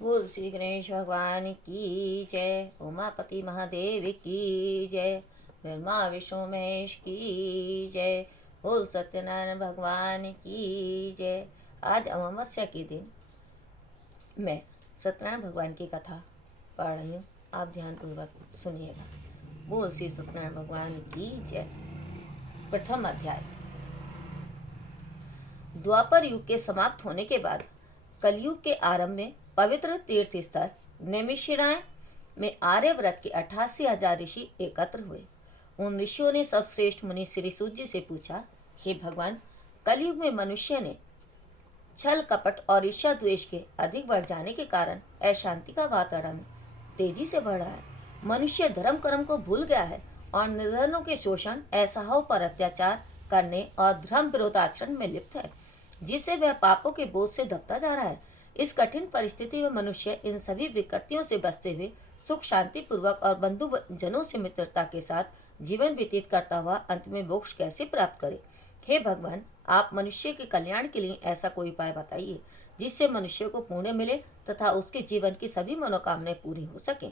बोल श्री गणेश भगवान की जय। उमापति महादेव की जय। ब्रह्मा विष्णु महेश की जय। बोल सत्यनारायण भगवान की जय। आज अमावस्या के दिन मैं सत्यनारायण भगवान की कथा पढ़ रही हूँ। आप ध्यानपूर्वक सुनिएगा। बोल श्री सत्यनारायण भगवान की जय। प्रथम अध्याय। द्वापर युग के समाप्त होने के बाद कलयुग के आरंभ में पवित्र तीर्थ स्थल नैमिषारण्य में आर्यव्रत के 88,000 ऋषि एकत्र हुए। उन ऋषियों ने सर्वश्रेष्ठ मुनि श्री सूत जी से पूछा, हे भगवान, कलयुग में मनुष्य ने छल कपट और ईर्ष्या द्वेष के अधिक बढ़ जाने के कारण अशांति का वातावरण तेजी से बढ़ रहा है। मनुष्य धर्म कर्म को भूल गया है और निर्धनों के शोषण, असहायों पर अत्याचार करने और धर्म विरोध आचरण में लिप्त है, जिससे वह पापों के बोझ से दबता जा रहा है। इस कठिन परिस्थिति में मनुष्य इन सभी विकृतियों से बचते हुए सुख शांति पूर्वक और बंधु जनों से मित्रता के साथ जीवन व्यतीत करता हुआ अंत में मोक्ष कैसे प्राप्त करे। हे भगवान, आप मनुष्य के कल्याण के लिए ऐसा कोई उपाय बताइए जिससे मनुष्य को पुण्य मिले तथा उसके जीवन की सभी मनोकामनाएं पूरी हो सके।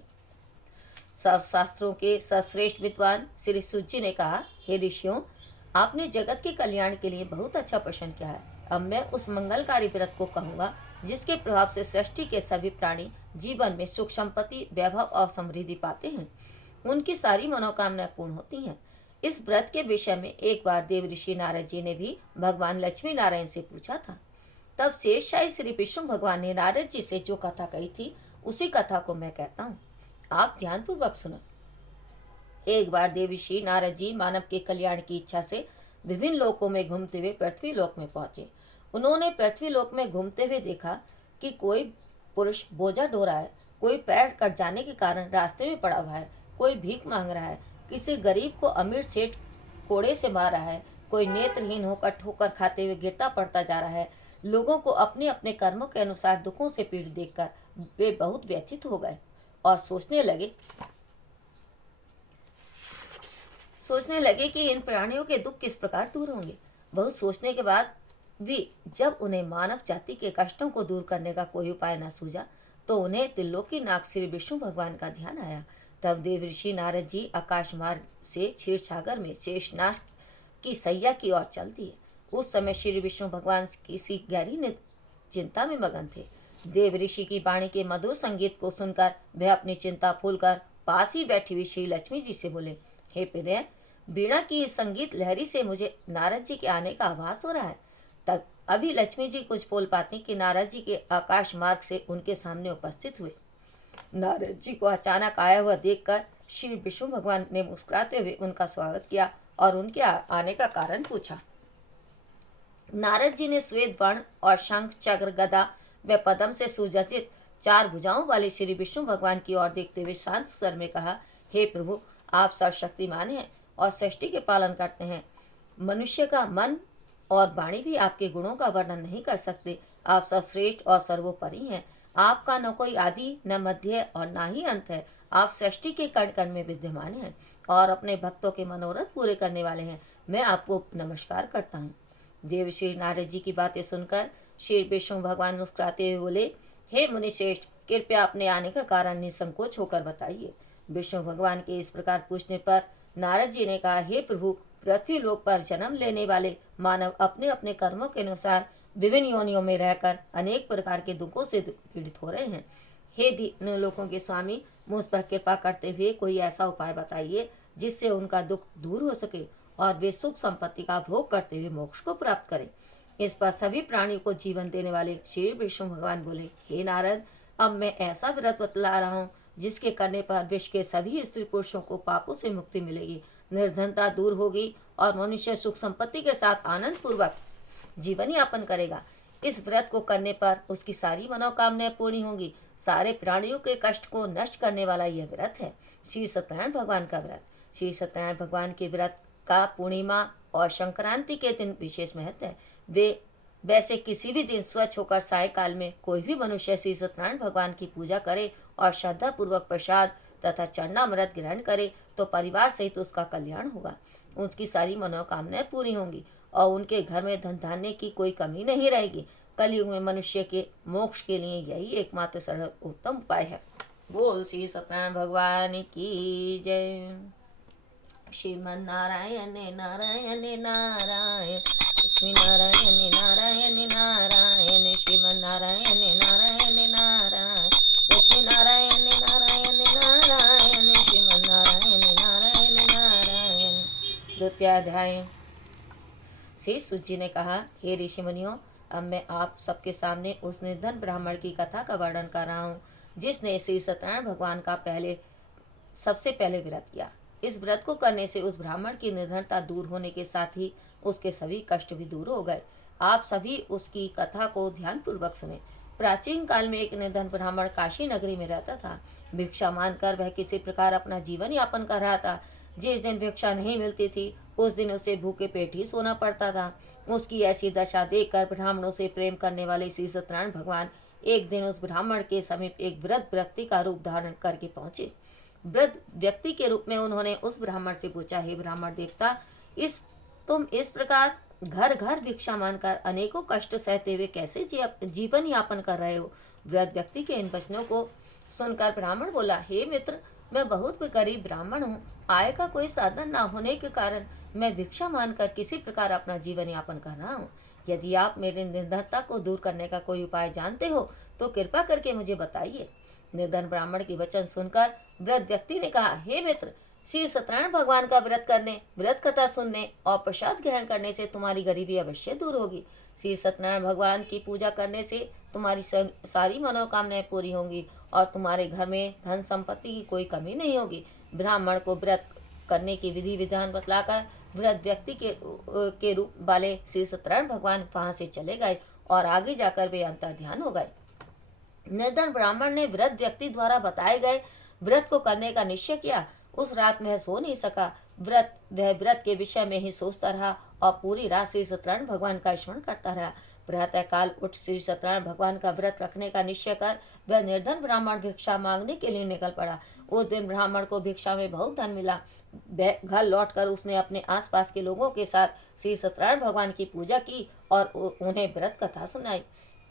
सब शास्त्रों के सर्वश्रेष्ठ विद्वान श्री सूत जी ने कहा, हे ऋषियों, आपने जगत के कल्याण के लिए बहुत अच्छा प्रश्न किया है। अब मैं उस मंगलकारी व्रत को कहूँगा जिसके प्रभाव से सृष्टि के सभी प्राणी जीवन में सुख संपत्ति वैभव और समृद्धि पाते हैं, उनकी सारी मनोकामनाएं पूर्ण होती हैं। इस व्रत के विषय में एक बार देव ऋषि नारद जी ने भी भगवान लक्ष्मी नारायण से पूछा था। तब शेषशाही श्री विष्णु भगवान ने नारद जी से जो कथा कही थी उसी कथा को मैं कहता हूँ, आप ध्यानपूर्वक सुनो। एक बार देव ऋषि नारद जी मानव के कल्याण की इच्छा से विभिन्न लोकों में घूमते हुए पृथ्वी लोक में पहुंचे। उन्होंने पृथ्वी लोक में घूमते हुए देखा कि कोई पुरुष बोझा ढो रहा है, कोई पैर कट जाने के कारण रास्ते में पड़ा हुआ है, कोई भीख मांग रहा है, किसी गरीब को अमीर सेठ कोड़े से मार रहा है, कोई नेत्रहीन होकर ठोकर खाते हुए गिरता पड़ता जा रहा है। लोगों को अपने अपने कर्मों के अनुसार दुखों से पीड़ित देखकर वे बहुत व्यथित हो गए और सोचने लगे कि इन प्राणियों के दुख किस प्रकार दूर होंगे। बहुत सोचने के बाद भी जब उन्हें मानव जाति के कष्टों को दूर करने का कोई उपाय न सूझा तो उन्हें त्रिलोकी नाथ श्री विष्णु भगवान का ध्यान आया। तब देव ऋषि नारद जी आकाश मार्ग से क्षीर सागर में शेषनाग की सैया की ओर चल दिए। उस समय श्री विष्णु भगवान किसी गहरी चिंता में मगन थे। देव ऋषि की वाणी के मधुर संगीत को सुनकर वह अपनी चिंता भूलकर पास ही बैठी हुई श्री लक्ष्मी जी से बोले, हे प्रिय, बीणा की इस संगीत लहरी से मुझे नारद जी के आने का आभास हो रहा है। तब अभी लक्ष्मी जी कुछ बोल पाती कि नारद जी के आकाश मार्ग से उनके सामने उपस्थित हुए। नारद जी को अचानक आया हुआ देखकर श्री विष्णु भगवान ने मुस्कुराते हुए उनका स्वागत किया और उनके आने का कारण पूछा। नारद जी ने श्वेत वर्ण और शंख चक्र गदा व पद्म से सुसज्जित 4 भुजाओं वाले श्री विष्णु भगवान की ओर देखते हुए शांत स्वर में कहा, हे प्रभु, आप सर्वशक्तिमान हैं और सृष्टि के पालन करते हैं। मनुष्य का मन और वाणी भी आपके गुणों का वर्णन नहीं कर सकते। आप सर्वश्रेष्ठ और सर्वोपरि हैं। आपका न कोई आदि न मध्य और न ही अंत है। आप सृष्टि के कण कण में विद्यमान हैं और अपने भक्तों के मनोरथ पूरे करने वाले हैं। मैं आपको नमस्कार करता हूँ। देव श्री नारद जी की बातें सुनकर श्री विष्णु भगवान मुस्कुराते हुए बोले, हे मुनिश्रेष्ठ, कृपया अपने आने का कारण निसंकोच होकर बताइए। विष्णु भगवान के इस प्रकार पूछने पर नारद जी ने कहा, हे प्रभु, पृथ्वी लोक पर जन्म लेने वाले मानव अपने अपने कर्मों के अनुसार विभिन्न योनियों में रहकर अनेक प्रकार के दुखों से पीड़ित हो रहे हैं। हे दीन लोगों के स्वामी, मुझ पर कृपा करते हुए कोई ऐसा उपाय बताइए जिससे उनका दुख दूर हो सके और वे सुख संपत्ति का भोग करते हुए मोक्ष को प्राप्त करें। इस पर सभी प्राणियों को जीवन देने वाले श्री विष्णु भगवान बोले, हे नारद, अब मैं ऐसा व्रत बतला रहा हूँ जिसके करने पर विश्व के सभी स्त्री पुरुषों को पापों से मुक्ति मिलेगी, निर्धनता दूर होगी और मनुष्य सुख संपत्ति के साथ आनंद पूर्वक जीवन यापन करेगा। इस व्रत को करने पर उसकी सारी मनोकामनाएं पूर्ण होंगी। सारे प्राणियों के कष्ट को नष्ट करने वाला यह व्रत है श्री सत्यनारायण भगवान का व्रत। श्री सत्यनारायण भगवान के व्रत का पूर्णिमा और संक्रांति के दिन विशेष महत्व है। वे वैसे किसी भी दिन स्वच्छ होकर सायकाल में कोई भी मनुष्य श्री सत्यनारायण भगवान की पूजा करे और श्रद्धा पूर्वक प्रसाद तथा चरणामृत ग्रहण करे तो परिवार सहित उसका कल्याण होगा, उसकी सारी मनोकामनाएं पूरी होंगी और उनके घर में धन धान्य की कोई कमी नहीं रहेगी कलयुग में मनुष्य के मोक्ष के लिए यही एकमात्र सरल उत्तम उपाय है। बोल श्री सत्यनारायण भगवान की जय। श्रीमन नारायण नारायण नारायण, लक्ष्मी नारायण नारायण नारायण, श्रीमन नारायण नारायण नारायण, लक्ष्मी नारायण नारायण नारायण, श्रीमन नारायण नारायण नारायण। द्वितीयाध्याय। श्री सूत जी ने कहा, हे ऋषि मुनियों, अब मैं आप सबके सामने उस निर्धन ब्राह्मण की कथा का वर्णन कर रहा हूँ जिसने श्री सत्यनारायण भगवान का सबसे पहले व्रत किया। इस व्रत को करने से उस ब्राह्मण की निर्धनता दूर होने के साथ ही उसके सभी कष्ट भी दूर हो गए। आप सभी उसकी कथा को ध्यानपूर्वक सुने। प्राचीन काल में एक निर्धन ब्राह्मण काशी नगरी में रहता था। भिक्षा मांगकर वह किसी प्रकार अपना जीवन यापन कर रहा था। जिस दिन भिक्षा नहीं मिलती थी उस दिन उसे भूखे पेट ही सोना पड़ता था। उसकी ऐसी दशा देखकर ब्राह्मणों से प्रेम करने वाले श्री सत्यनारायण भगवान एक दिन उस ब्राह्मण के समीप एक वृद्ध व्यक्ति का रूप धारण करके पहुंचे। वृद्ध व्यक्ति के रूप में उन्होंने उस ब्राह्मण से पूछा, हे ब्राह्मण देवता, तुम इस प्रकार घर घर भिक्षा मांगकर अनेकों कष्ट सहते हुए कैसे जीवन यापन कर रहे हो? वृद्ध व्यक्ति के इन वचनों को सुनकर ब्राह्मण बोला, हे मित्र, मैं बहुत गरीब ब्राह्मण हूँ। आय का कोई साधन न होने के कारण मैं भिक्षा मांगकर किसी प्रकार अपना जीवन यापन कर रहा हूँ। यदि आप मेरी निर्धनता को दूर करने का कोई उपाय जानते हो तो कृपा करके मुझे बताइए। निर्धन ब्राह्मण की वचन सुनकर वृद्ध व्यक्ति ने कहा, हे मित्र, श्री सत्यनारायण भगवान का व्रत करने, व्रत कथा सुनने और प्रसाद ग्रहण करने से तुम्हारी गरीबी अवश्य दूर होगी। श्री सत्यनारायण भगवान की पूजा करने से तुम्हारी सारी मनोकामनाएं पूरी होंगी और तुम्हारे घर में धन संपत्ति की कोई कमी नहीं होगी। ब्राह्मण को व्रत करने की विधि विधान बतलाकर वृद्ध व्यक्ति के रूप वाले श्री सत्यनारायण भगवान वहां से चले गए और आगे जाकर वे अंतर ध्यान हो गए। निर्धन ब्राह्मण ने वृद्ध व्यक्ति द्वारा बताए गए व्रत को करने का निश्चय किया। उस रात वह सो नहीं सका। वह व्रत के विषय में ही सोचता रहा और पूरी रात श्री सत्यनारायण भगवान का स्मरण करता रहा। प्रातः काल उठ श्री सत्यनारायण भगवान का व्रत रखने का निश्चय कर वह निर्धन ब्राह्मण भिक्षा मांगने के लिए निकल पड़ा। उस दिन ब्राह्मण को भिक्षा में बहुत धन मिला। घर लौटकर उसने अपने आसपास के लोगों के साथ श्री सत्यनारायण भगवान की पूजा की और उन्हें व्रत कथा सुनाई।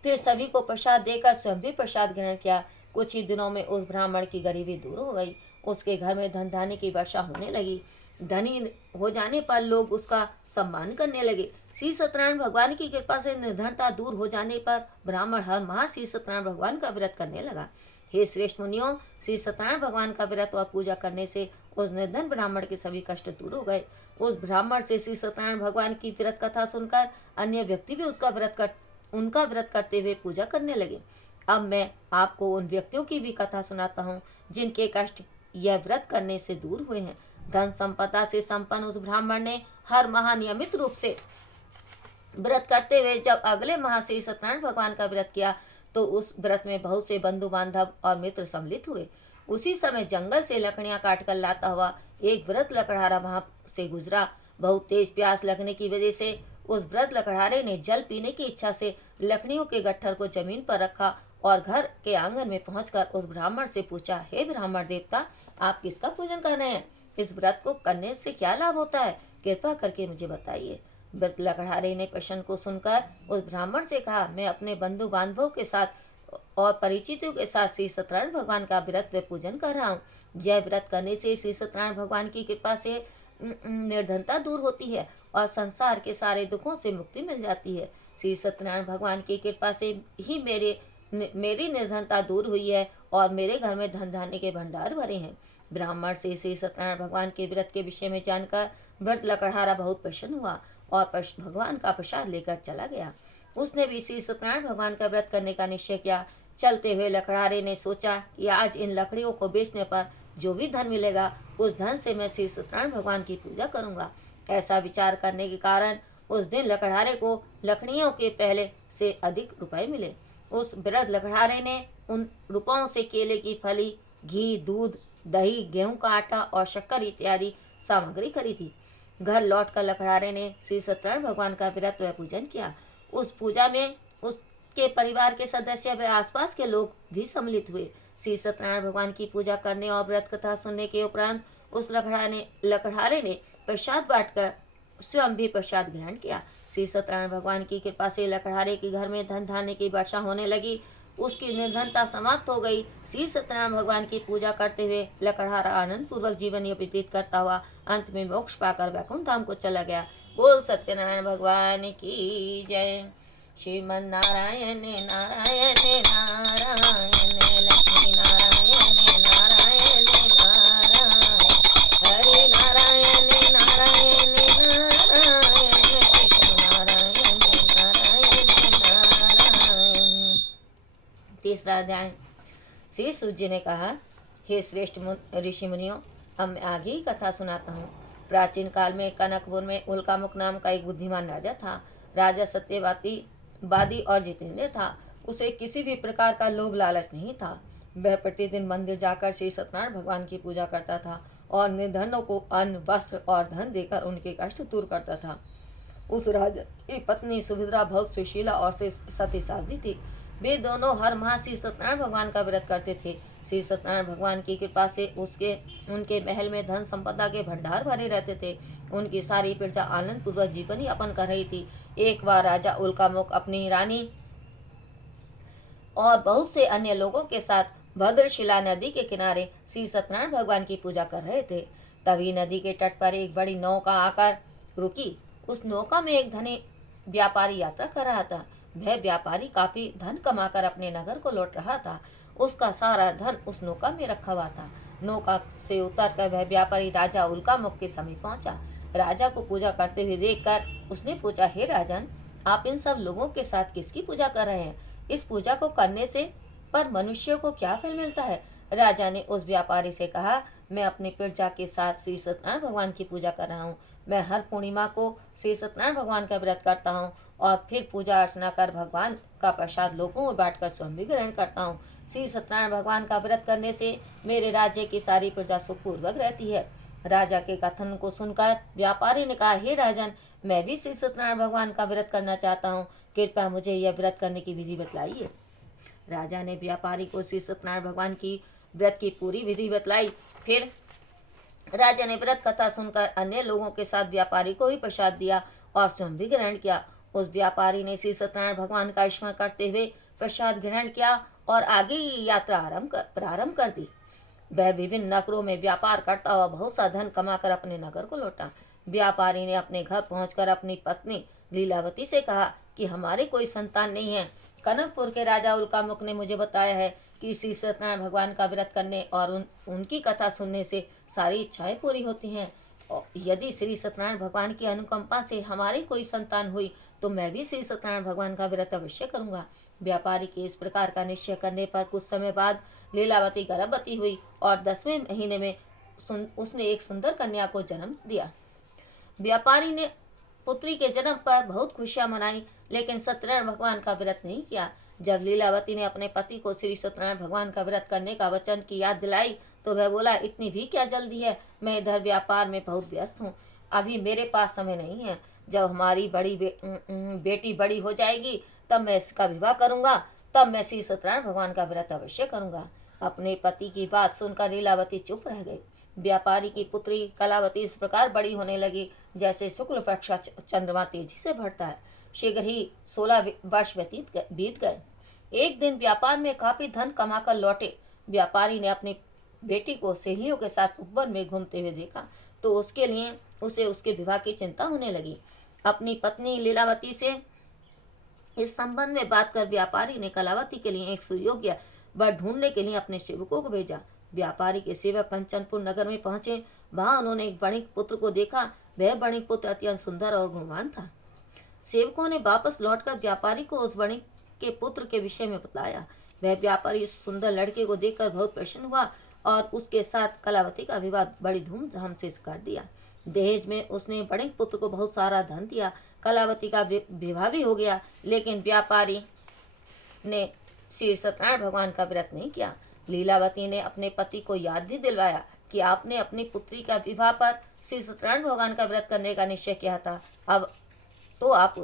फिर सभी को प्रसाद देकर स्वयं भी प्रसाद ग्रहण किया। कुछ ही दिनों में उस ब्राह्मण की गरीबी दूर हो गई। उसके घर में धन धान्य की वर्षा होने लगी। धनी हो जाने पर लोग उसका सम्मान करने लगे। श्री सत्यनारायण भगवान की कृपा से निर्धनता दूर हो जाने पर ब्राह्मण हर माह श्री सत्यनारायण भगवान का व्रत करने लगा। हे श्रेष्ठ मुनियों, श्री सत्यनारायण भगवान का व्रत और पूजा करने से उस निर्धन ब्राह्मण के सभी कष्ट दूर हो गए। उस ब्राह्मण से श्री सत्यनारायण भगवान की व्रत कथा सुनकर अन्य व्यक्ति भी उनका व्रत करते हुए पूजा करने लगे। अब मैं आपको उन व्यक्तियों की भी कथा सुनाता हूँ जिनके कष्ट यह व्रत करने से दूर हुए हैं। धन संपदा से संपन्न उस ब्राह्मण ने हर माह नियमित रूप से व्रत करते हुए जब अगले माह से सत्यनारायण भगवान का व्रत किया तो उस व्रत में बहुत से बंधु बांधव और मित्र सम्मिलित हुए। उसी समय जंगल से लकड़ियां काटकर लाता हुआ एक व्रत लकड़हारा वहां से गुजरा। बहुत तेज प्यास लगने की वजह से उस व्रत लकड़हारे ने जल पीने की इच्छा से लकड़ियों के गट्ठर को जमीन पर रखा और घर के आंगन में पहुंचकर उस ब्राह्मण से पूछा, हे ब्राह्मण देवता, आप किसका पूजन कर रहे हैं? इस व्रत को करने से क्या लाभ होता है? कृपा करके मुझे बताइए। व्रत लकड़हारे ने प्रश्न को सुनकर उस ब्राह्मण से कहा, मैं अपने बंधु बांधवों के साथ और परिचितों के साथ श्री सत्यनारायण भगवान का व्रत व पूजन कर रहा हूँ। यह व्रत करने से श्री सत्यनारायण भगवान की कृपा से निर्धनता दूर होती है और संसार के सारे दुखों से मुक्ति मिल जाती है। श्री सत्यनारायण भगवान की कृपा से ही मेरी निर्धनता दूर हुई है और मेरे घर में धन धान्य के भंडार भरे हैं। ब्राह्मण से श्री सत्यनारायण भगवान के व्रत के विषय में जानकर व्रत लकड़हारा बहुत प्रसन्न हुआ और भगवान का प्रसाद लेकर चला गया। उसने भी श्री सत्यनारायण भगवान का व्रत करने का निश्चय किया। चलते हुए लकड़हारे ने सोचा कि आज इन लकड़ियों को बेचने पर जो भी धन मिलेगा उस धन से मैं श्री सत्यनारायण भगवान की पूजा करूंगा। ऐसा विचार करने के कारण उस दिन लकड़हारे को लकड़ियों के पहले से अधिक रुपए मिले। उस वृद्ध लकड़हारे ने उन रुपयों से केले की फली, घी, दूध, दही, गेहूं का आटा और शक्कर इत्यादि सामग्री खरीदी। घर लौटकर लकड़हारे ने श्री सत्यनारायण भगवान का व्रत व पूजन किया। उस पूजा में उसके परिवार के सदस्य व आसपास के लोग भी सम्मिलित हुए। श्री सत्यनारायण भगवान की पूजा करने और व्रत कथा सुनने के उपरांत उस लकड़हारे ने प्रसाद बांटकर स्वयं भी प्रसाद ग्रहण किया। श्री सत्यनारायण भगवान की कृपा से लकड़हारे के घर में धन धान्य की वर्षा होने लगी। उसकी निर्धनता समाप्त हो गई। श्री सत्यनारायण भगवान की पूजा करते हुए लकड़हारा आनंद पूर्वक जीवन व्यतीत करता हुआ अंत में मोक्ष पाकर वैकुंठ धाम को चला गया। बोल सत्यनारायण भगवान की जय। श्रीमन नारायण नारायण नारायण लक्ष्मी नारायण नारायण नारायण हरि नारायण नारायण नारायण विष्णु नारायण नारायण नारायण। तीसरा अध्याय। श्री सूत जी ने कहा, हे श्रेष्ठ ऋषि मुनियों, अब मैं आगे ही कथा सुनाता हूँ। प्राचीन काल में कनकपुर में उल्कामुख नाम का एक बुद्धिमान राजा था। राजा सत्यवादी वादी और जितेंद्र था। उसे किसी भी प्रकार का लोभ लालच नहीं था। वह प्रतिदिन मंदिर जाकर श्री सत्यनारायण भगवान की पूजा करता था और निर्धनों को अन्न वस्त्र और धन देकर उनके कष्ट दूर करता था। उस राजा की पत्नी सुभद्रा बहुत सुशीला और सती साध्वी थी। वे दोनों हर माह श्री सत्यनारायण भगवान का व्रत करते थे। श्री सत्यनारायण भगवान की कृपा से उनके महल में धन संपदा के भंडार भरे रहते थे। उनकी सारी प्रजा आनंद पूर्वक जीवन यापन कर रही थी। एक बार राजा उल्कामुख अपनी रानी और बहुत से अन्य लोगों के साथ भद्रशिला नदी के किनारे श्री सत्यनारायण भगवान की पूजा कर रहे थे। तभी नदी के तट पर एक बड़ी नौका आकर रुकी। उस नौका में एक धनी व्यापारी यात्रा कर रहा था। वह व्यापारी काफी धन कमाकर अपने नगर को लौट रहा था। उसका सारा धन उस नौका में रखा हुआ था। नौका से उतरकर वह व्यापारी राजा उल्कामुख के समीप पहुंचा। राजा को पूजा करते हुए देखकर उसने पूछा, हे राजन, आप इन सब लोगों के साथ किसकी पूजा कर रहे हैं? इस पूजा को करने से पर मनुष्य को क्या फल मिलता है? राजा ने उस व्यापारी से कहा, मैं अपनी प्रजा के साथ श्री सत्यनारायण भगवान की पूजा कर रहा हूँ। मैं हर पूर्णिमा को श्री सत्यनारायण भगवान का व्रत करता हूँ और फिर पूजा अर्चना कर भगवान का प्रसाद लोगों में बांटकर स्वयं भी ग्रहण करता हूँ। श्री सत्यनारायण भगवान का व्रत करने से मेरे राज्य की सारी प्रजा सुखपूर्वक रहती है। राजा के कथन को सुनकर व्यापारी ने कहा, हे राजन, मैं भी श्री सत्यनारायण भगवान का व्रत करना चाहता हूँ। कृपया मुझे यह व्रत करने की विधि बतलाइए। राजा ने व्यापारी को श्री सत्यनारायण भगवान की व्रत की पूरी विधि बतलाई। फिर राजा ने व्रत कथा सुनकर अन्य लोगों के साथ व्यापारी को भी प्रसाद दिया और स्वयं भी ग्रहण किया। उस व्यापारी ने श्री सत्यनारायण भगवान का स्मरण करते हुए प्रसाद ग्रहण किया और आगे की यात्रा प्रारंभ कर दी। वह विभिन्न नगरों में व्यापार करता हुआ बहुत सा धन कमाकर अपने नगर को लौटा। व्यापारी ने अपने घर पहुंचकर अपनी पत्नी लीलावती से कहा कि हमारे कोई संतान नहीं है। कनकपुर के राजा उल्कामुख ने मुझे बताया है कि श्री सत्यनारायण भगवान का व्रत करने और उनकी कथा सुनने से सारी इच्छाएं पूरी होती हैं। और यदि श्री सत्यनारायण भगवान की अनुकंपा से हमारी कोई संतान हुई तो मैं भी श्री सत्यनारायण भगवान का व्रत अवश्य करूंगा। व्यापारी के इस प्रकार का निश्चय करने पर कुछ समय बाद लीलावती गर्भवती हुई और 10वें महीने में उसने एक सुंदर कन्या को जन्म दिया। व्यापारी ने पुत्री के जन्म पर बहुत खुशियां मनाई, लेकिन सत्यनारायण भगवान का व्रत नहीं किया। जब लीलावती ने अपने पति को श्री सत्यनारायण भगवान का व्रत करने का वचन की याद दिलाई तो वह बोला, इतनी भी क्या जल्दी है, मैं इधर व्यापार में बहुत व्यस्त हूँ, अभी मेरे पास समय नहीं है। जब हमारी बेटी बड़ी हो जाएगी तब मैं इसका विवाह करूंगा, तब मैं श्री सत्यनारायण भगवान का व्रत अवश्य करूंगा। अपने पति की बात सुनकर लीलावती चुप रह गई। व्यापारी की पुत्री कलावती इस प्रकार बड़ी होने लगी जैसे शुक्ल पक्ष चंद्रमा तेजी से बढ़ता है। शीघ्र ही 16 वर्ष बीत गए। एक दिन व्यापार में काफी धन कमाकर लौटे व्यापारी ने अपनी बेटी को सहेलियों के साथ उपवन में घूमते हुए देखा तो उसे उसके विवाह की चिंता होने लगी। अपनी पत्नी लीलावती से इस संबंध में बात कर व्यापारी ने कलावती के लिए एक सुयोग्य वर ढूंढने के लिए अपने सेवकों को भेजा। व्यापारी के सेवक कंचनपुर नगर में पहुंचे। वहां उन्होंने एक वणिक पुत्र को देखा। वह वणिक पुत्र अत्यंत सुंदर और गुणवान था। सेवकों ने वापस लौटकर व्यापारी को उस वणिक के पुत्र के विषय में बताया। वह व्यापारी उस सुंदर लड़के को देखकर बहुत प्रसन्न हुआ और उसके साथ कलावती का विवाह बड़ी धूमधाम से कर दिया। दहेज में उसने वणिक पुत्र को बहुत सारा धन दिया। कलावती का विवाह भी हो गया, लेकिन व्यापारी ने श्री सत्यनारायण भगवान का व्रत नहीं किया। लीलावती ने अपने पति को याद भी दिलवाया कि आपने अपनी पुत्री का विवाह पर श्री सत्यनारायण भगवान का व्रत करने का निश्चय किया था, अब तो आप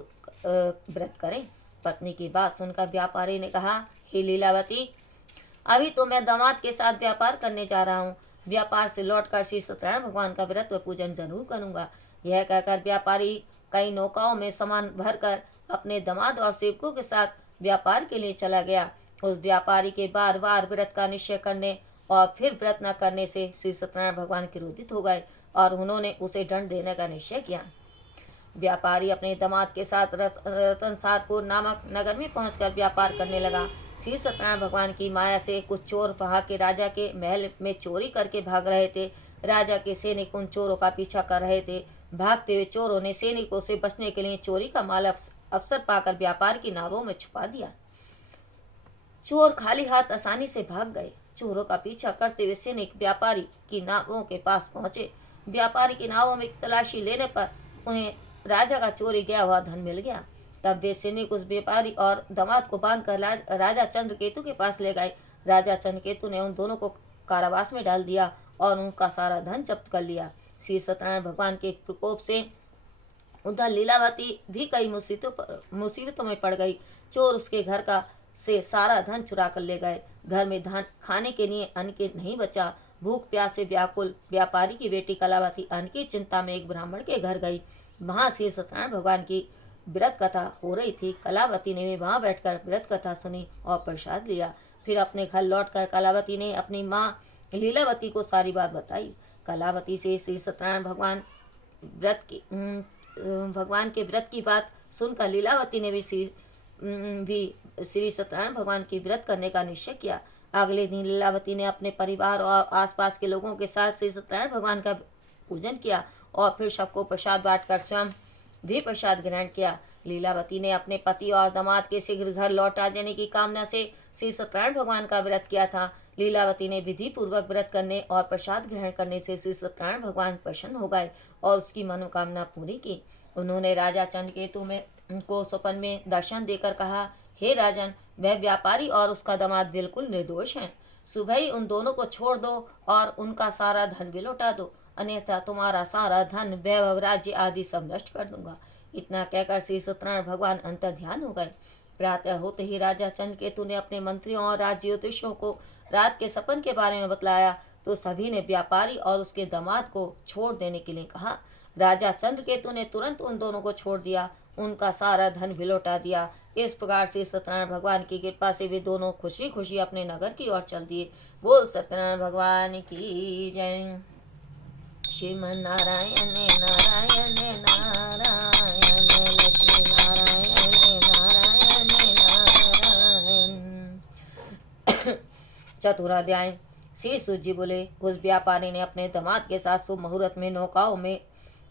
व्रत करें। पत्नी की बात सुनकर व्यापारी ने कहा, हे लीलावती, अभी तो मैं दामाद के साथ व्यापार करने जा रहा हूँ। व्यापार से लौटकर श्री सत्यनारायण भगवान का व्रत व पूजन जरूर करूंगा। यह कहकर व्यापारी कई नौकाओं में सामान भरकर अपने दामाद और सेवकों के साथ व्यापार के लिए चला गया। उस व्यापारी के बार बार व्रत का निश्चय करने और फिर व्रत न करने से श्री सत्यनारायण भगवान क्रोधित हो गए और उन्होंने उसे दंड देने का निश्चय किया। व्यापारी अपने दामाद के साथ रतनसारपुर नामक नगर में पहुंचकर व्यापार करने लगा। श्री सत्यनारायण भगवान की माया से कुछ चोर वहां के राजा के महल में चोरी करके भाग रहे थे। राजा के सैनिक उन चोरों का पीछा कर रहे थे। भागते हुए चोरों ने सैनिकों से बचने के लिए चोरी का माल अवसर पाकर व्यापार की नावों में छुपा दिया। चोर खाली हाथ आसानी से भाग गए। चोरों का पीछा करते हुए सैनिक व्यापारी की नावों के पास पहुंचे। व्यापारी की नावों में तलाशी लेने पर उन्हें राजा का चोरी गया हुआ धन मिल गया। तब वे सैनिक उस व्यापारी और दामाद को बांधकर राजा चंद्रकेतु के पास ले गए। राजा चंद्रकेतु ने उन दोनों को कारावास में डाल दिया और उनका सारा धन जब्त कर लिया। श्री सत्यनारायण भगवान के प्रकोप से उधर लीलावती भी कई मुसीबतों में पड़ गई। चोर उसके घर का से सारा धन चुरा कर ले गए। घर में धान खाने के लिए अन्न के नहीं बचा। भूख प्यास से व्याकुल व्यापारी की बेटी कलावती अन्न की चिंता में एक ब्राह्मण के घर गई। वहां श्री सत्यनारायण भगवान की व्रत कथा हो रही थी। कलावती ने भी वहां बैठकर व्रत कथा सुनी और प्रसाद लिया। फिर अपने घर लौटकर कलावती ने अपनी माँ लीलावती को सारी बात बताई। कलावती से श्री सत्यनारायण भगवान के व्रत की बात सुनकर लीलावती ने भी श्री सत्यनारायण भगवान की व्रत करने का निश्चय किया। अगले दिन लीलावती ने अपने परिवार और आसपास के लोगों के साथ श्री सत्यनारायण भगवान का पूजन किया और फिर सबको प्रसाद बांटकर स्वयं भी प्रसाद ग्रहण किया। लीलावती ने अपने पति और दामाद के शीघ्र घर लौट आ जाने की कामना से श्री सत्यनारायण भगवान का व्रत किया था। लीलावती ने विधि पूर्वक व्रत करने और प्रसाद ग्रहण करने से श्री सत्यनारायण भगवान प्रसन्न हो गए और उसकी मनोकामना पूरी की। उन्होंने राजा चंद्रकेतु को स्वप्न में दर्शन देकर कहा, हे राजन, वह व्यापारी और उसका दामाद बिल्कुल निर्दोष हैं। सुबह ही उन दोनों को छोड़ दो और उनका सारा धन भी लौटा दो, अन्यथा तुम्हारा सारा धन वैभव राज्य आदि सब नष्ट कर दूंगा। इतना कहकर श्री सत्यनारायण भगवान अंतर ध्यान हो गए। प्रातः होते ही राजा चंद्रकेतु ने अपने मंत्रियों और राज्य ज्योतिषियों को रात के सपन के बारे में बतलाया तो सभी ने व्यापारी और उसके दामाद को छोड़ देने के लिए कहा। राजा चंद्रकेतु ने तुरंत उन दोनों को छोड़ दिया, उनका सारा धन भी लौटा दिया। इस प्रकार से सत्यनारायण भगवान की कृपा से वे दोनों खुशी खुशी अपने नगर की ओर चल दिए। बोल सत्यनारायण भगवान की जय। श्रीमन नारायण नारायण नारायण लक्ष्मी नारायण नारायण नारायण। चतुराध्याय। श्री सूत जी बोले, उस व्यापारी ने अपने दामाद के साथ शुभ मुहूर्त में नौकाओं में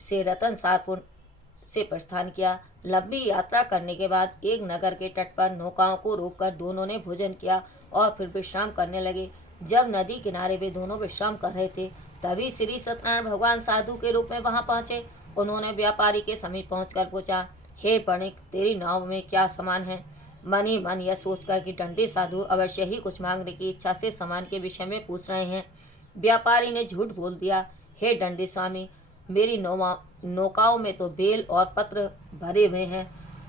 से रतनसारपुर से प्रस्थान किया। लंबी यात्रा करने के बाद एक नगर के तट पर नौकाओं को रोककर दोनों ने भोजन किया और फिर विश्राम करने लगे। जब नदी किनारे वे दोनों विश्राम कर रहे थे तभी श्री सत्यनारायण भगवान साधु के रूप में वहां पहुंचे। उन्होंने व्यापारी के समीप पहुंचकर पूछा, हे बणिक, तेरी नाव में क्या सामान है? मन ही मन यह सोचकर कि दंडी साधु अवश्य ही कुछ मांगने की इच्छा से सामान के विषय में पूछ रहे हैं, व्यापारी ने झूठ बोल दिया। हे दंडी स्वामी, मेरी नौकाओं में तो बेल और पत्र भरे हुए हैं।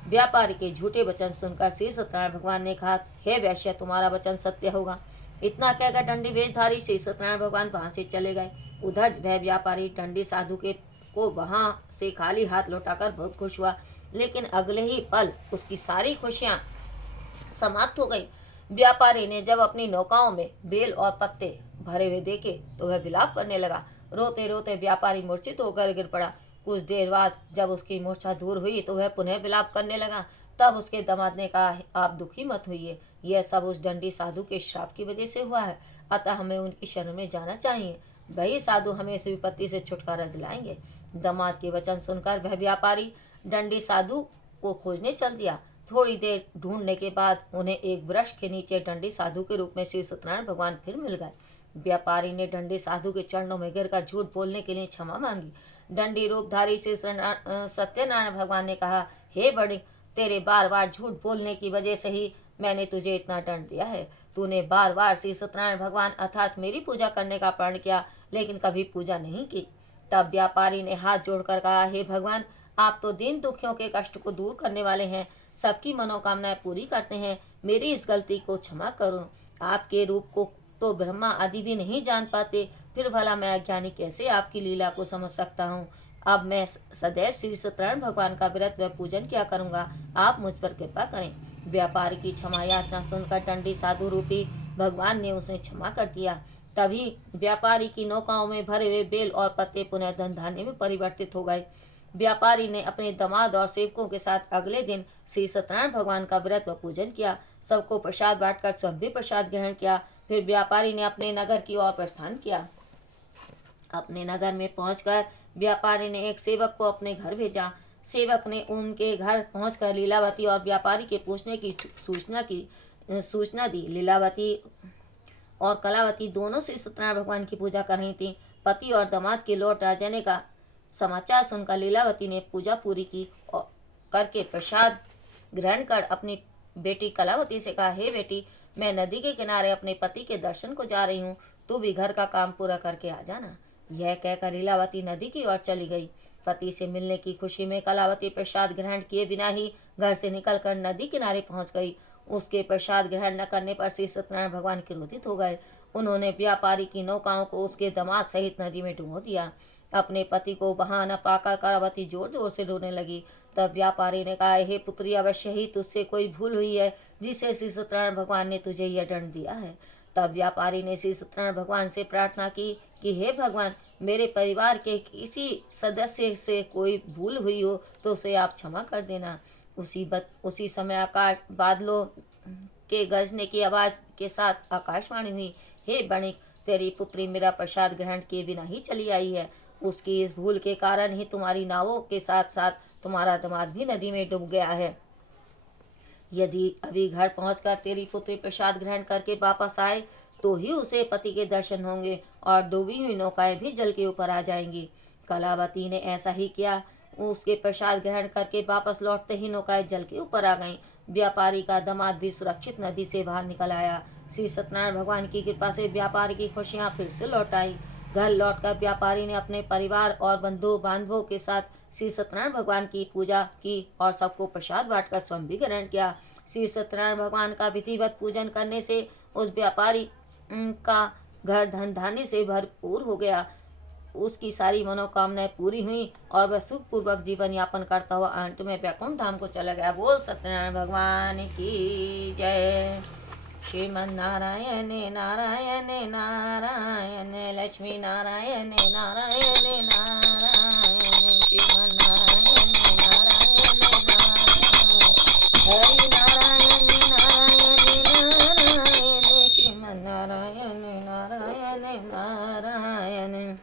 व्यापारी के झूठे वचन सुनकर श्री सत्यनारायण भगवान ने कहा, हे वैश्य, तुम्हारा वचन सत्य होगा। इतना कहकर दंडी वेशधारी श्री सत्यनारायण भगवान वहां से चले गए। उधर वह व्यापारी दंडी साधु को वहां से खाली हाथ लौटाकर बहुत खुश हुआ, लेकिन अगले ही पल उसकी सारी खुशियां समाप्त हो गई। व्यापारी ने जब अपनी नौकाओं में बेल और पत्ते भरे हुए देखे तो वह विलाप करने लगा। रोते रोते व्यापारी मूर्छित होकर गिर पड़ा। कुछ देर बाद जब उसकी मूर्छा दूर हुई तो वह पुनः विलाप करने लगा। तब उसके दामाद ने कहा, आप दुखी मत होइए, यह सब उस दंडी साधु के श्राप की वजह से हुआ है, अतः हमें उनकी शरण में जाना चाहिए। वही साधु हमें इस विपत्ति से छुटकारा दिलाएंगे। दामाद के वचन सुनकर वह व्यापारी दंडी साधु को खोजने चल दिया। थोड़ी देर ढूंढने के बाद उन्हें एक वृक्ष के नीचे दंडी साधु के रूप में श्री सत्यनारायण भगवान फिर मिल गए। व्यापारी ने दंडी साधु के चरणों में गिरकर झूठ बोलने के लिए क्षमा मांगी। दंडी रूपधारी श्री सत्यनारायण भगवान ने कहा, हे बड़े, तेरे बार बार झूठ बोलने की वजह से ही मैंने तुझे इतना दंड दिया है। तूने बार बार श्री सत्यनारायण भगवान अर्थात मेरी पूजा करने का प्रण किया, लेकिन कभी पूजा नहीं की। तब व्यापारी ने हाथ जोड़कर कहा, हे भगवान, आप तो दीन दुखियों के कष्ट को दूर करने वाले हैं, सबकी मनोकामनाएं पूरी करते हैं। मेरी इस गलती को क्षमा करो। आपके रूप को तो ब्रह्मा आदि भी नहीं जान पाते, फिर भला मैं अज्ञानी कैसे आपकी लीला को समझ सकता हूँ। अब मैं सदैव श्री सत्यनारायण भगवान का व्रत व पूजन किया करूँगा। आप मुझ पर कृपा करें। व्यापारी की क्षमा याचना सुनकर दंडी साधु रूपी भगवान ने उसे क्षमा कर दिया। तभी व्यापारी की नौकाओं में भरे हुए बेल और पत्ते पुनः धन धान्य में परिवर्तित हो गए। व्यापारी ने अपने दामाद और सेवकों के साथ अगले दिन श्री सत्यनारायण भगवान का व्रत व पूजन किया। सबको प्रसाद बांटकर स्वयं भी प्रसाद ग्रहण किया। फिर व्यापारी ने अपने नगर की ओर प्रस्थान किया। अपने नगर में पहुंचकर व्यापारी ने एक सेवक को अपने घर भेजा। सेवक ने उनके घर पहुंचकर लीलावती और व्यापारी के पूछने की सूचना दी। लीलावती और कलावती दोनों श्री सत्यनारायण भगवान की पूजा कर रही थीं। पति और दामाद के लौट आ जाने का समाचार सुनकर लीलावती ने पूजा पूरी की और करके प्रसाद ग्रहण कर अपनी बेटी कलावती से कहा, हे बेटी, मैं नदी के किनारे अपने पति के दर्शन को जा रही हूँ, तू भी घर का काम पूरा करके आ जाना। यह कहकर लीलावती नदी की ओर चली गई। पति से मिलने की खुशी में कलावती प्रसाद ग्रहण किए बिना ही घर से निकलकर नदी किनारे पहुंच गई। उसके प्रसाद ग्रहण न करने पर श्री सत्यनारायण भगवान क्रोधित हो गए। उन्होंने व्यापारी की नौकाओं को उसके दामाद सहित नदी में डुबो दिया। अपने पति को वहां न पाकर कलावती जोर जोर से रोने लगी। तब व्यापारी ने कहा, हे पुत्री, अवश्य ही तुझसे कोई भूल हुई है जिससे श्री सत्यनारायण भगवान ने तुझे यह दंड दिया है। तब व्यापारी ने श्री सत्यनारायण भगवान से प्रार्थना की कि हे भगवान, मेरे परिवार के किसी सदस्य से कोई भूल हुई हो तो उसे आप क्षमा कर देना। उसी समय आकाश बादलों के गरजने की आवाज के साथ आकाशवाणी हुई, हे बणिक, तेरी पुत्री मेरा प्रसाद ग्रहण किए बिना ही चली आई है। उसकी इस भूल के कारण ही तुम्हारी नावों के साथ साथ तुम्हारा दामाद भी नदी में डूब गया है। यदि अभी घर पहुंचकर तेरी पुत्री प्रसाद ग्रहण करके वापस आए तो ही उसे पति के दर्शन होंगे और डूबी हुई नौकाएं भी जल के ऊपर आ जाएंगी। कलावती ने ऐसा ही किया। उसके प्रसाद ग्रहण करके वापस लौटते ही नौकाएं जल के ऊपर आ गईं। व्यापारी का दामाद भी सुरक्षित नदी से बाहर निकल आया। श्री सत्यनारायण भगवान की कृपा से व्यापारी की खुशियां फिर से लौट आई। घर लौटकर व्यापारी ने अपने परिवार और बंधु बांधवों के साथ श्री सत्यनारायण भगवान की पूजा की और सबको प्रसाद बांटकर स्वयं भी ग्रहण किया। श्री सत्यनारायण भगवान का विधिवत पूजन करने से उस व्यापारी का घर धन धान्य से भरपूर हो गया। उसकी सारी मनोकामनाएं पूरी हुई और वह सुखपूर्वक जीवन यापन करता हुआ अंत में वैकुंठ धाम को चला गया। बोल सत्यनारायण भगवान की जय। श्रीमन नारायण नारायण नारायण, लक्ष्मी नारायण नारायण नारायण, श्रीमन नारायण नारायण नारायण, हरि नारायण नारायण नारायण, श्रीमन नारायण नारायण नारायण।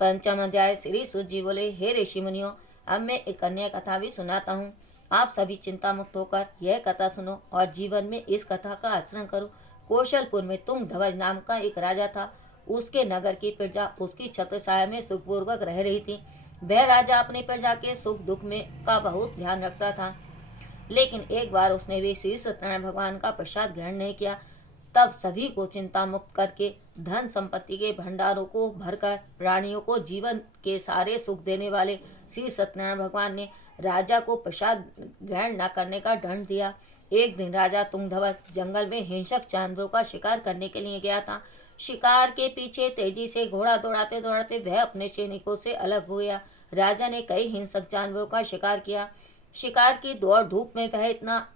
पंचम अध्याय। श्री सूत जी बोले, हे ऋषि मुनियों, अब मैं एक अन्य कथा भी सुनाता हूँ। आप सभी चिंता मुक्त होकर यह कथा सुनो और जीवन में इस कथा का आचरण करो। कौशलपुर में तुंगध्वज नाम का एक राजा था। उसके नगर की प्रजा उसकी छत्र छाया में सुखपूर्वक रह रही थी। वह राजा अपनी प्रजा के सुख दुख में का बहुत ध्यान रखता था, लेकिन एक बार उसने भी श्री सत्यनारायण भगवान का प्रसाद ग्रहण नहीं किया। तब सभी को चिंता मुक्त करके धन संपत्ति के भंडारों को भरकर प्राणियों को जीवन के सारे सुख देने वाले श्री सत्यनारायण भगवान ने राजा को प्रसाद ग्रहण न करने का दंड दिया। एक दिन राजा तुंगध्वज जंगल में हिंसक जानवरों का शिकार करने के लिए गया था। शिकार के पीछे तेजी से घोड़ा दौड़ाते दौड़ाते वह अपने सैनिकों से अलग हो गया। राजा ने कई हिंसक जानवरों का शिकार किया। शिकार की दौड़ धूप में वह इतना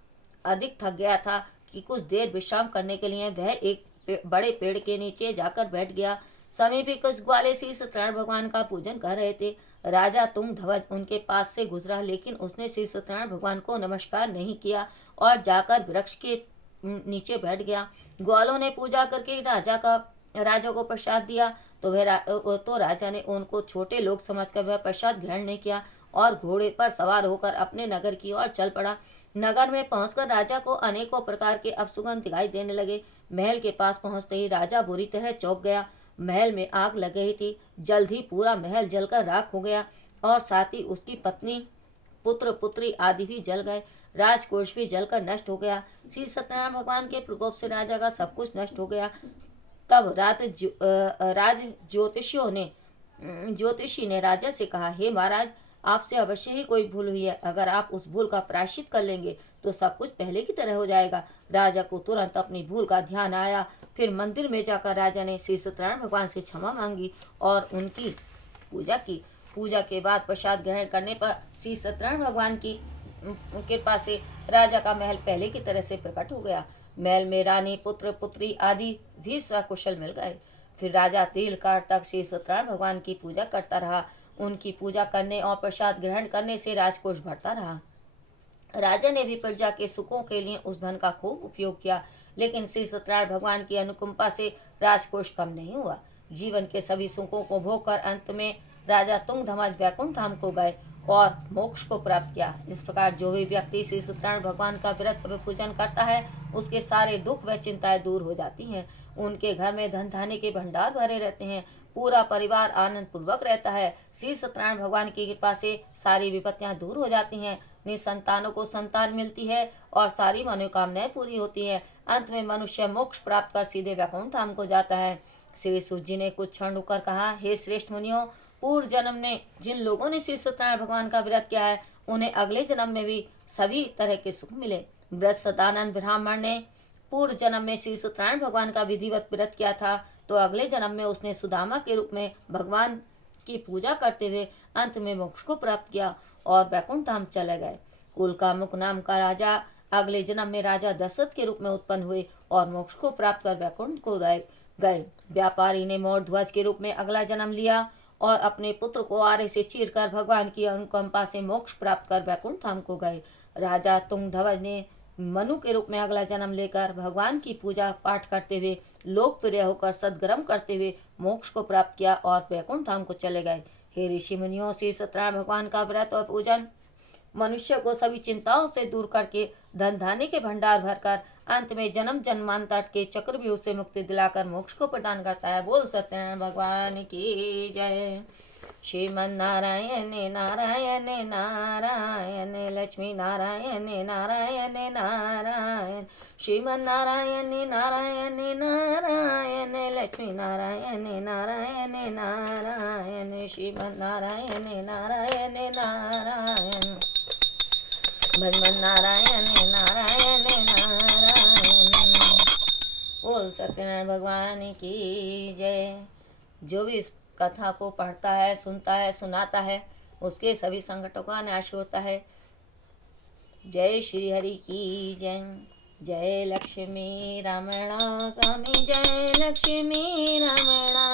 अधिक थक गया था कि कुछ देर विश्राम करने के लिए वह एक बड़े पेड़ के नीचे जाकर बैठ गया। समीप ही कुछ ग्वाले श्री सत्यनारायण भगवान का पूजन कर रहे थे। राजा तुंगध्वज उनके पास से गुजरा, लेकिन उसने श्री सत्यनारायण भगवान को नमस्कार नहीं किया और जाकर वृक्ष के नीचे बैठ गया। ग्वालों ने पूजा करके राजा को प्रसाद दिया तो राजा ने उनको छोटे लोग समझकर वह प्रसाद ग्रहण नहीं किया और घोड़े पर सवार होकर अपने नगर की ओर चल पड़ा। नगर में पहुंचकर राजा को अनेकों प्रकार के अपशुगन दिखाई देने लगे। महल के पास पहुंचते ही राजा बुरी तरह चौंक गया। महल में आग लग गई थी। जल्द ही पूरा महल जलकर राख हो गया और साथ ही उसकी पत्नी, पुत्र पुत्री आदि भी जल गए। राजकोष भी जलकर नष्ट हो गया। श्री सत्यनारायण भगवान के प्रकोप से राजा का सब कुछ नष्ट हो गया। तब राज ज्योतिषी ने राजा से कहा, हे महाराज, आपसे अवश्य ही कोई भूल हुई है। अगर आप उस भूल का प्रायश्चित कर लेंगे तो सब कुछ पहले की तरह हो जाएगा। राजा को तुरंत अपनी भूल का ध्यान आया। फिर मंदिर में जाकर राजा ने श्री सत्यनारायण भगवान से क्षमा मांगी और उनकी पूजा की। पूजा के बाद प्रसाद ग्रहण करने पर श्री सत्यनारायण भगवान की कृपा से राजा का महल पहले की तरह से प्रकट हो गया। महल में रानी, पुत्र, पुत्री आदि भी सकुशल मिल गए। फिर राजा दीर्घकाल तक श्री सत्यनारायण भगवान की पूजा करता रहा। उनकी पूजा करने और प्रसाद ग्रहण करने से राजकोष बढ़ता रहा। राजा ने भी प्रजा के सुखों के लिए उस धन का खूब उपयोग किया, लेकिन श्री सत्यनारायण भगवान की अनुकंपा से राजकोष कम नहीं हुआ। जीवन के सभी सुखों को भोग कर अंत में राजा तुंगध्वज वैकुंठ धाम को गए और मोक्ष को प्राप्त किया। इस प्रकार जो भी व्यक्ति श्री सत्यनारायण भगवान का व्रत व पूजन करता है, उसके सारे दुख व चिंताएं दूर हो जाती हैं। उनके घर में धन धान्य के भंडार भरे रहते हैं। पूरा परिवार आनंद पूर्वक रहता है। श्री सत्यनारायण भगवान की कृपा से सारी विपत्तियां दूर हो जाती हैं। निसंतानों को संतान मिलती है और सारी मनोकामनाएं पूरी होती हैं। अंत में मनुष्य मोक्ष प्राप्त कर सीधे वैकुंठ धाम को जाता है। श्री सूत जी ने कुछ क्षण रुककर कहा, हे श्रेष्ठ मुनियों, पूर्व जन्म में जिन लोगों ने श्री सत्यनारायण भगवान का व्रत किया है, उन्हें अगले जन्म में भी सभी तरह के सुख मिले। व्रत सदानंद ब्राह्मण ने पूर्व जन्म में श्री सत्यनारायण भगवान का विधिवत व्रत किया था, तो अगले जन्म में उसने सुदामा के रूप में भगवान की पूजा करते हुए अंत में मोक्ष को प्राप्त किया और वैकुंठ धाम चले गए। उल्कामुख नाम का राजा अगले जन्म में राजा दशरथ के रूप में उत्पन्न हुए और मोक्ष को प्राप्त कर वैकुंठ को गए। व्यापारी ने मोरध्वज के रूप में अगला जन्म लिया और अपने पुत्र को आरे से चीरकर भगवान की अनुकंपा से मोक्ष प्राप्त कर वैकुंठ धाम को गए। राजा तुंगध्वज ने मनु के रूप में अगला जन्म लेकर भगवान की पूजा पाठ करते हुए लोकप्रिय होकर सद्गर्म करते हुए मोक्ष को प्राप्त किया और वैकुंठ धाम को चले गए। हे ऋषि मुनियों, श्री सत्यनारायण भगवान का व्रत और पूजन मनुष्य को सभी चिंताओं से दूर करके धन धान्य के भंडार भरकर अंत में जन्म जन्मांतर के चक्रव्यूह से मुक्ति दिलाकर मोक्ष को प्रदान करता है। बोल सत्यनारायण भगवान की जय। श्रीमन नारायण नारायण नारायण, लक्ष्मी नारायण नारायण नारायण, श्रीमन नारायण नारायण नारायण, लक्ष्मी नारायण नारायण नारायण, श्रीमन नारायण नारायण नारायण, भजमन नारायण नारायण नारायण। बोल सत्यनारायण भगवान की जय। जो भी इस कथा को पढ़ता है, सुनता है, सुनाता है, उसके सभी संकटों का नाश होता है। जय श्री हरि की जय। जय लक्ष्मी रमणा स्वामी, जय लक्ष्मी रमणा,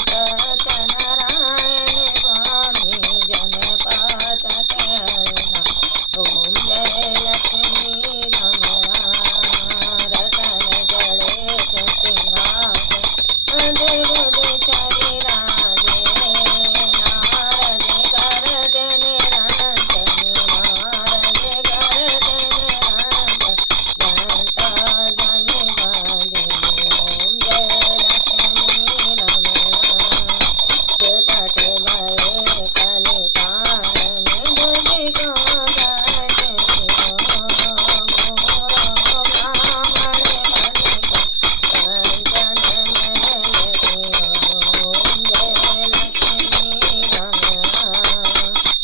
सत्यनारायण स्वामी जनपथ हरना। ओम जय लक्ष्मी रमणा, रतन जड़े सिंहासन, देव बेचारी राजे, नारद गर्जन रंजन, नारद गर्जन रंजन, घंटा धन बाजे। ओम जय लक्ष्मी रमणा, प्रकट भये कलि कारण, बुद्धि को दर्शन मोरो ब्राह्मण बलिका, कंचन मैल ओम जय लक्ष्मी रमणा,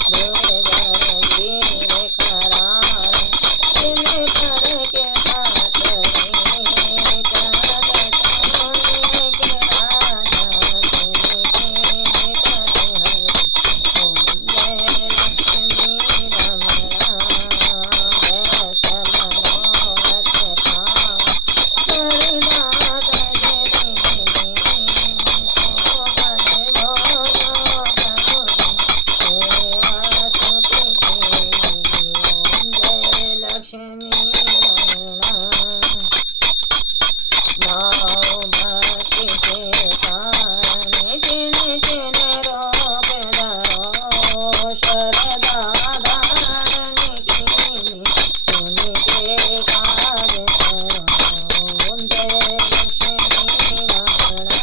दुर्धर वीर करार, तिन कर के हाथ रे, जगत मोहि के राजा, तिन के निकट हरि। ओम जय लक्ष्मी रमणा, वैस मनोरथ पावा, करदात जतिनि, शोभन भोजो प्रमुनि, हे स्तुति कीनि। ओम जय लक्ष्मी रमणा, भाव भक्ति के कारण, जिन जिन रोग धरो, शरदा धारण कीनि, उनके काज करो। ओम जय लक्ष्मी रमणा,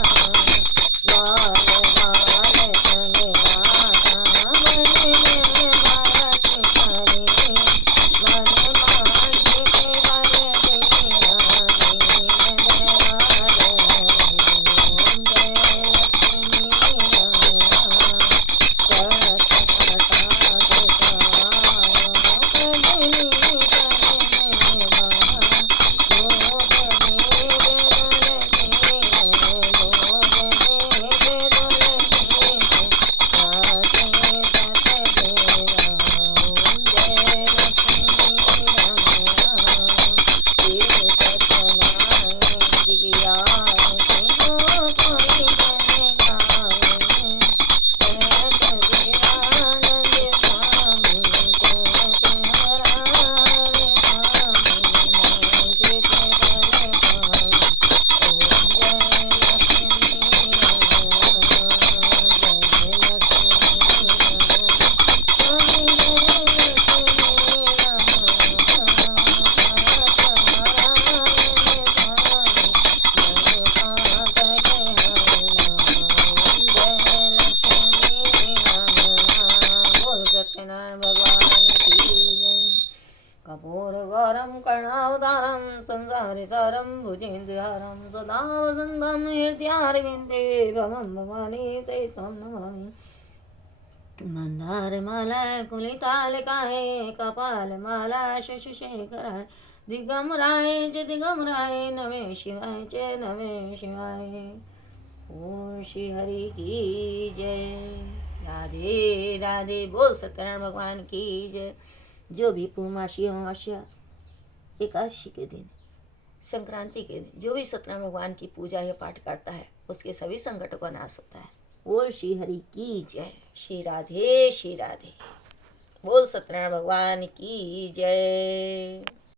बाल बाल संग गाता, मन में भरत करी, मन मांझिक वर दीना, दीन दयाल सारम कर्णावतारम संसारे सारम भुजेन्द्रहारम सदा वसंतम हृदयारविंदे भवम भवानी सहितं नमामि। मंदारमाला कुलितालिकाये कपालमाला शशिशेखराय दिगंबराय च दिगंबराय नमः शिवाय च नमः शिवाय। ओम श्री हरि की जय। राधे राधे। बोल सत्यनारायण भगवान की जय। जो भी पूर्णमासी अमावस्या एकादशी के दिन संक्रांति के दिन जो भी सत्यनारायण भगवान की पूजा या पाठ करता है उसके सभी संकटों का नाश होता है। बोल श्री हरि की जय। श्री राधे श्री राधे। बोल सत्यनारायण भगवान की जय।